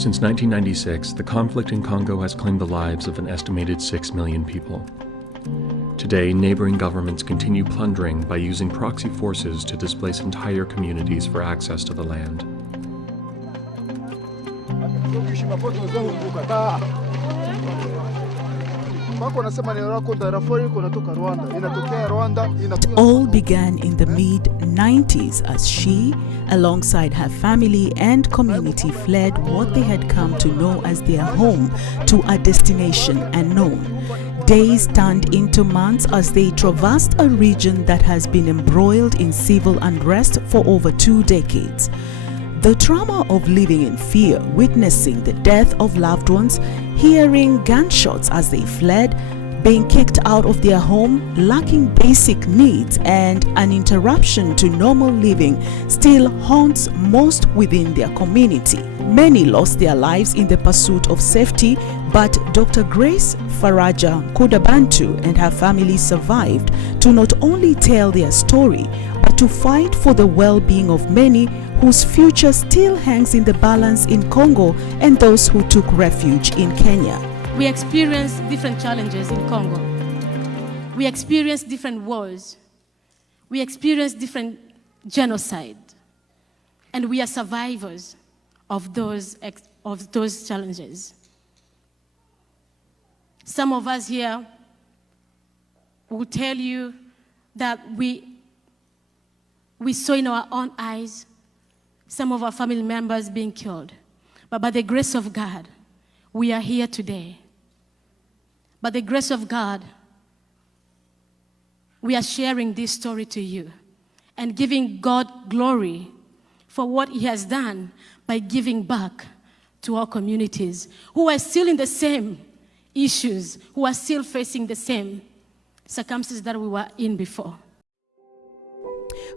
Since 1996, the conflict in Congo has claimed the lives of an estimated 6 million people. Today, neighboring governments continue plundering by using proxy forces to displace entire communities for access to the land. All began in the mid-90s as she, alongside her family and community, fled what they had come to know as their home to a destination unknown. Days turned into months as they traversed a region that has been embroiled in civil unrest for over 2 decades. The trauma of living in fear, witnessing the death of loved ones, hearing gunshots as they fled, being kicked out of their home, lacking basic needs, and an interruption to normal living still haunts most within their community. Many lost their lives in the pursuit of safety, but Dr. Grace Faraja Kudabantu and her family survived to not only tell their story, but to fight for the well-being of many whose future still hangs in the balance in Congo and those who took refuge in Kenya. We experience different challenges in Congo. We experience different wars. We experience different genocide. And we are survivors of those challenges. Some of us here will tell you that we saw in our own eyes some of our family members being killed. But by the grace of God, we are here today. By the grace of God, we are sharing this story to you and giving God glory for what He has done by giving back to our communities who are still in the same issues, who are still facing the same circumstances that we were in before.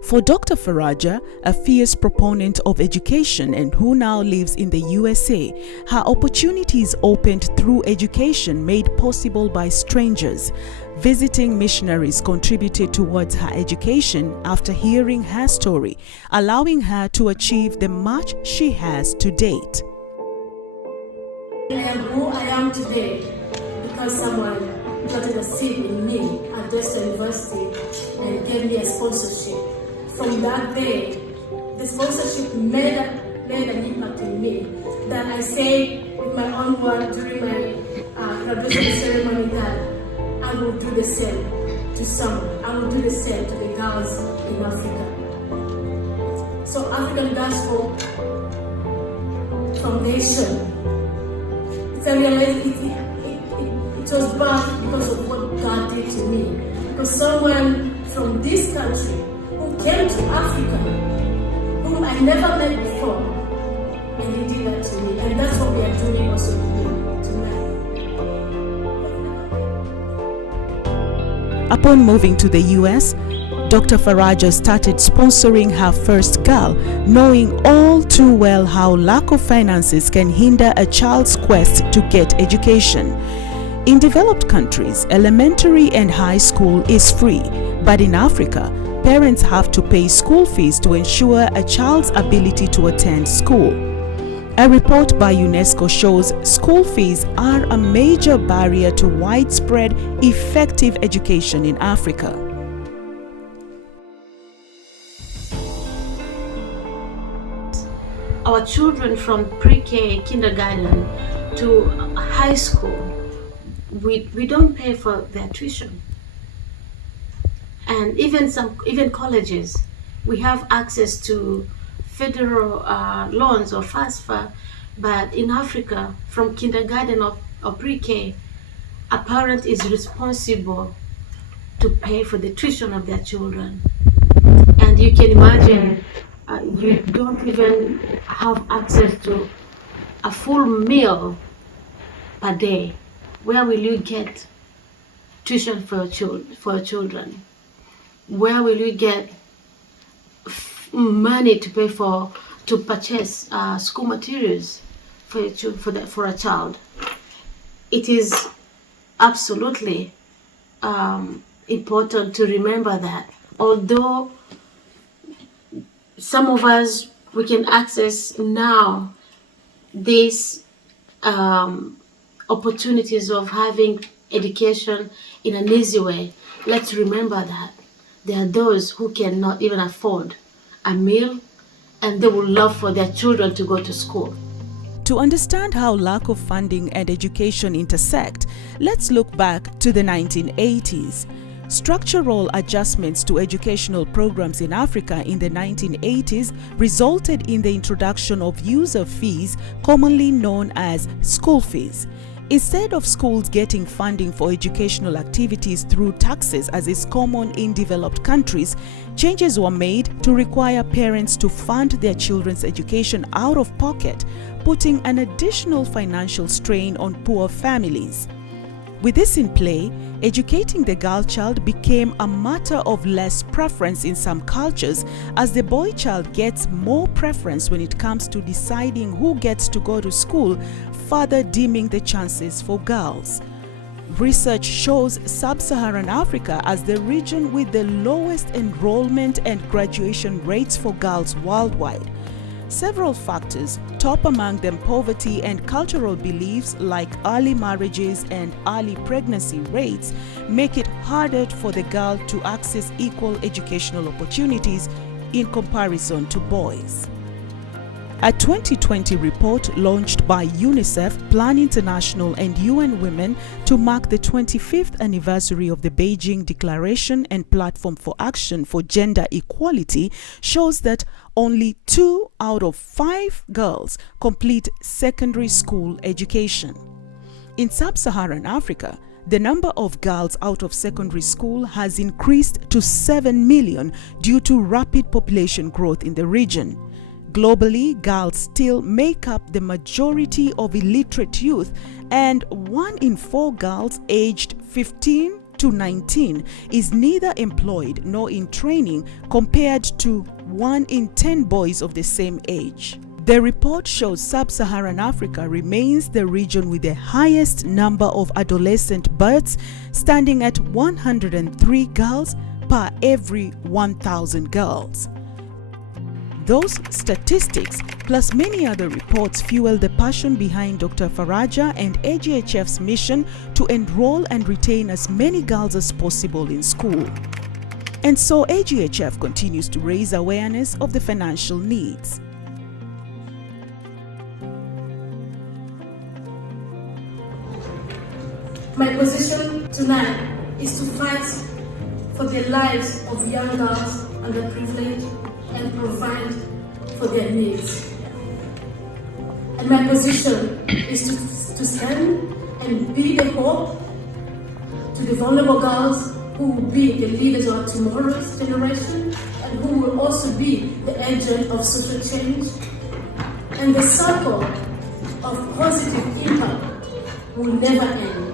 For Dr. Faraja, a fierce proponent of education and who now lives in the USA, her opportunities opened through education made possible by strangers. Visiting missionaries contributed towards her education after hearing her story, allowing her to achieve the much she has to date. I am who I am today because someone planted a seed in me at Desta University and gave me a sponsorship. From that day, the sponsorship made an impact in me that I say with my own word during my graduation ceremony that I will do the same to someone. I will do the same to the girls in Africa. So African Gospel Foundation, it was birthed because of what God did to me. Because someone from this country who came to Africa, whom I never met before, and He did that to me. And that's what we are doing also tonight. Upon moving to the US, Dr. Faraja started sponsoring her first girl, knowing all too well how lack of finances can hinder a child's quest to get education. In developed countries, elementary and high school is free, but in Africa, parents have to pay school fees to ensure a child's ability to attend school. A report by UNESCO shows school fees are a major barrier to widespread, effective education in Africa. Our children from pre-K, kindergarten to high school, we don't pay for their tuition. And even colleges, we have access to federal loans or FAFSA, but in Africa, from kindergarten or pre-K, a parent is responsible to pay for the tuition of their children. And you can imagine, you don't even have access to a full meal per day. Where will you get tuition for your children? Where will you get money to pay to purchase school materials for a child? It is absolutely important to remember that although some of us we can access now these opportunities of having education in an easy way, let's remember that there are those who cannot even afford a meal, and they would love for their children to go to school. To understand how lack of funding and education intersect, let's look back to the 1980s. Structural adjustments to educational programs in Africa in the 1980s resulted in the introduction of user fees, commonly known as school fees. Instead of schools getting funding for educational activities through taxes, as is common in developed countries, changes were made to require parents to fund their children's education out of pocket, putting an additional financial strain on poor families. With this in play, educating the girl child became a matter of less preference in some cultures, as the boy child gets more preference when it comes to deciding who gets to go to school, further dimming the chances for girls. Research shows Sub-Saharan Africa as the region with the lowest enrollment and graduation rates for girls worldwide. Several factors, top among them poverty and cultural beliefs like early marriages and early pregnancy rates, make it harder for the girl to access equal educational opportunities in comparison to boys. A 2020 report launched by UNICEF, Plan International and UN Women to mark the 25th anniversary of the Beijing Declaration and Platform for Action for Gender Equality shows that only 2 out of 5 girls complete secondary school education. In Sub-Saharan Africa, the number of girls out of secondary school has increased to 7 million due to rapid population growth in the region. Globally, girls still make up the majority of illiterate youth, and 1 in 4 girls aged 15 to 19 is neither employed nor in training, compared to 1 in 10 boys of the same age. The report shows Sub-Saharan Africa remains the region with the highest number of adolescent births, standing at 103 girls per every 1,000 girls. Those statistics, plus many other reports, fuel the passion behind Dr. Faraja and AGHF's mission to enroll and retain as many girls as possible in school. And so AGHF continues to raise awareness of the financial needs. My position tonight is to fight for the lives of young girls underprivileged and provide for their needs. And my position is to stand and be the hope to the vulnerable girls who will be the leaders of tomorrow's generation and who will also be the agent of social change. And the circle of positive impact will never end.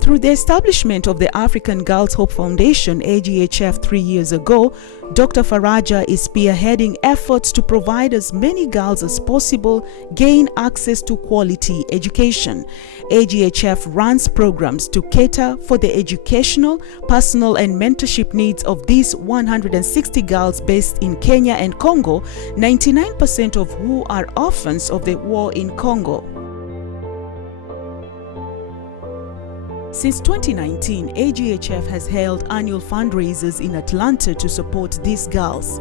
Through the establishment of the African Girls Hope Foundation, AGHF, 3 years ago, Dr. Faraja is spearheading efforts to provide as many girls as possible gain access to quality education. AGHF runs programs to cater for the educational, personal and mentorship needs of these 160 girls based in Kenya and Congo, 99% of who are orphans of the war in Congo. Since 2019, AGHF has held annual fundraisers in Atlanta to support these girls.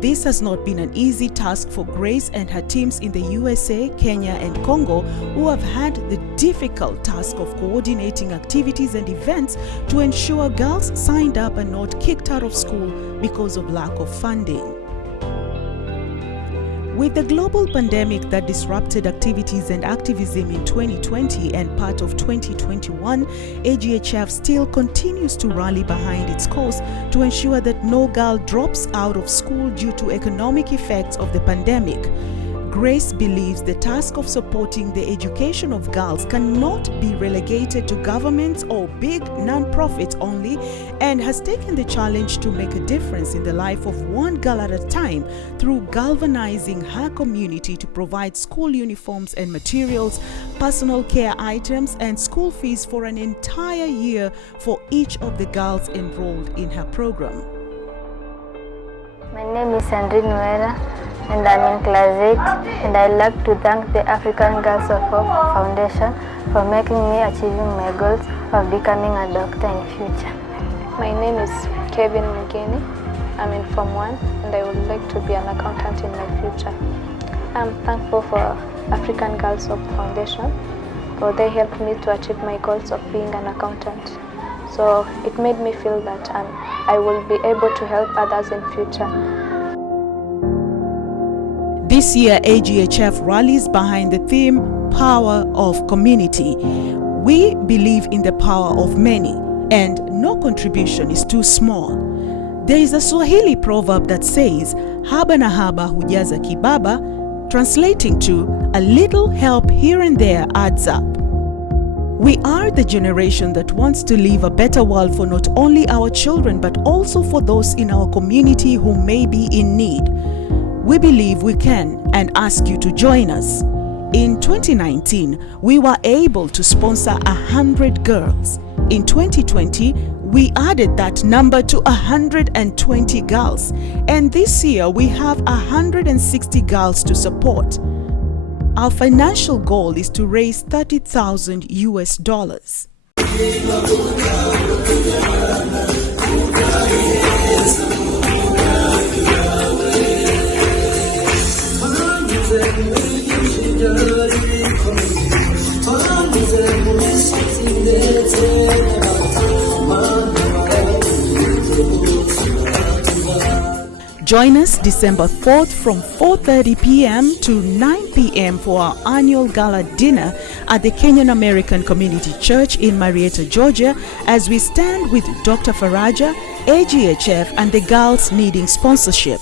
This has not been an easy task for Grace and her teams in the USA, Kenya and Congo, who have had the difficult task of coordinating activities and events to ensure girls signed up are not kicked out of school because of lack of funding. With the global pandemic that disrupted activities and activism in 2020 and part of 2021, AGHF still continues to rally behind its cause to ensure that no girl drops out of school due to economic effects of the pandemic. Grace believes the task of supporting the education of girls cannot be relegated to governments or big non-profits only, and has taken the challenge to make a difference in the life of one girl at a time through galvanizing her community to provide school uniforms and materials, personal care items, and school fees for an entire year for each of the girls enrolled in her program. My name is Sandrine Wera. and I'm in class 8, and I'd like to thank the African Girls of Hope Foundation for making me achieving my goals of becoming a doctor in future. My name is Kevin Mugeni. I'm in Form 1 and I would like to be an accountant in my future. I'm thankful for African Girls Hope Foundation, for they helped me to achieve my goals of being an accountant. So it made me feel that I will be able to help others in future. This year, AGHF rallies behind the theme, Power of Community. We believe in the power of many, and no contribution is too small. There is a Swahili proverb that says, haba na haba hujaza kibaba, translating to, a little help here and there adds up. We are the generation that wants to leave a better world for not only our children but also for those in our community who may be in need. We believe we can and ask you to join us. In 2019, we were able to sponsor 100 girls. In 2020, we added that number to 120 girls. And this year, we have 160 girls to support. Our financial goal is to raise $30,000 US. Join us December 4th from 4:30 p.m. to 9 p.m. for our annual gala dinner at the Kenyan American Community Church in Marietta, Georgia, as we stand with Dr. Faraja, AGHF, and the girls needing sponsorship.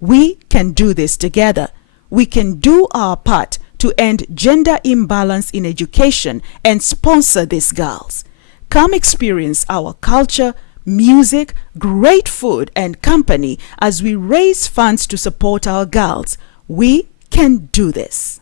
We can do this together. We can do our part to end gender imbalance in education and sponsor these girls. Come experience our culture, music, great food and company as we raise funds to support our girls. We can do this.